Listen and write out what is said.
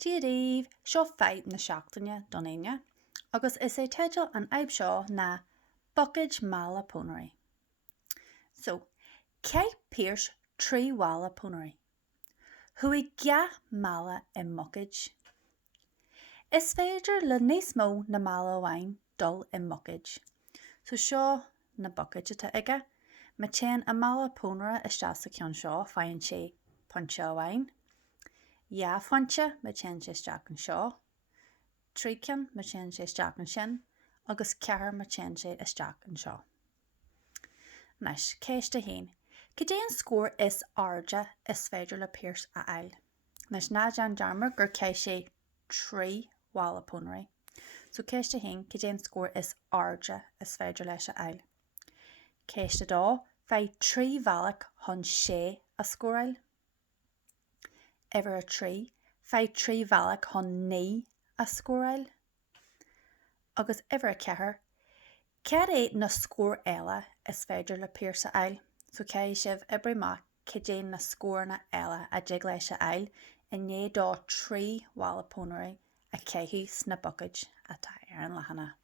Díadíomh seo feidh na seachtaine don aine, agus is é teideal an aib seo na bucid mala pónaí. So, cé pírs trí mala pónaí. Thuaigh ga mala I mucid. Is féidir le níos mó na mala amháin dul I mucid. So seo na bucid atá aige, ma téan a mala pónara iste sa ceann seo fainn sé pointse amháin. Ja fointse ma téan sé isteach an seo. Trícean ma téan sé isteach an sin, agus ceathair ma téan sé isteach an seo. Nes, céiste hain. Go dé an scór is airde is féidir le pírs a ail. Nes ná dean dearmar gur cé sé trí mala pónaí. So céiste hain, go dé an scór is airde is féidir leis a ail. Céiste dó, feidh trí bhealach chun sé a scórail. Ever a trí, feidh trí bhealach chun ní a scórail. Agus ever a ceathair, céad é na scór eile is féidir le pírs a ail. So cé sibh ibre mac cé dé na scórna eile a dig leis a ail I né dó trí mala pónaí a céithú sna bucid atá ar an lehanana.